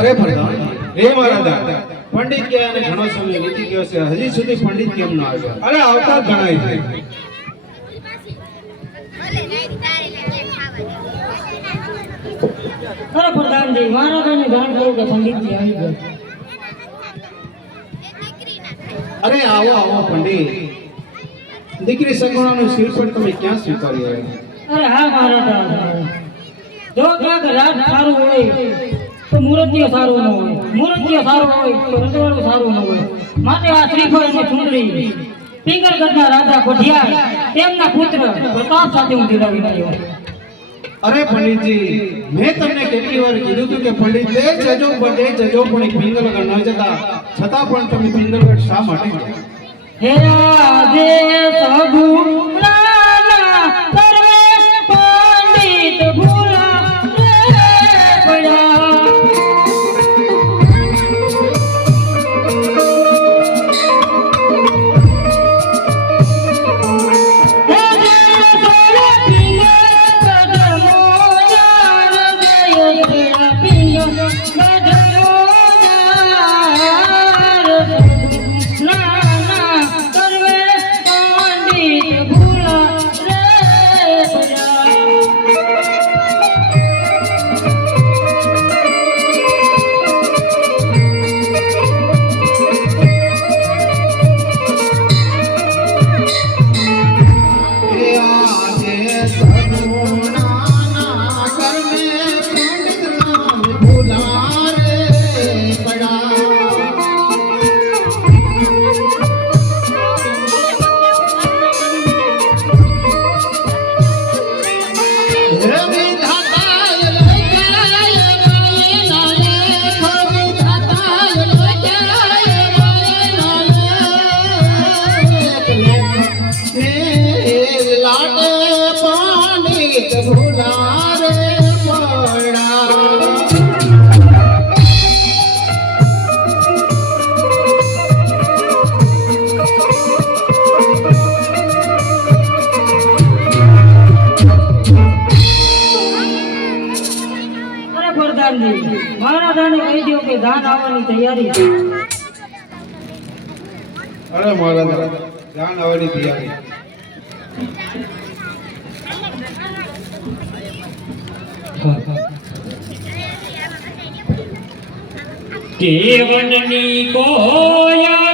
અરે પ્રધાન હે મહારાજા પંડિત કે અને ઘણો સમય વીતી ગયો છે હજી સુધી પંડિત કેમ ન આવ્યો અરે આવતા ઘણાય છે અરે પ્રધાનજી મહારાજાને જાણ કરો કે પંડિતજી આવી ગયા અરે આવો આવો પંડિત દીકરી સગુણાનું શિર પર તમે ક્યાં સ્વીકારી આવ્યા અરે હા મહારાજા જો ક્યાંક રાજ સારું હોય તો મૂર્તિઓ સારું ન હોય મૂર્તિઓ સારું હોય તો રજવાડું સારું ન હોય માટે આ શ્રીફળ અને ચુંદડી પિંગલગઢના રાજા કોઠિયાર તેમના પુત્ર પ્રતાપ સાથે હું દિલાવી રહ્યો અરે પંડિતજી મેં તમને કેટલી વાર કીધું હતું કે પંડિત જજો પણ પિંગલગઢ ન જતા છતાં પણ તમે પિંગલગઢ શા માટે ગયા હે રાજે સગુણાના સર્વે પંડિત ભૂલા રે પડ્યા મહારાજાને કહી દો કે દાન આવવાની તૈયારી છે અરે મહારાજા દાન આવવાની તૈયારી કેવનની કોયા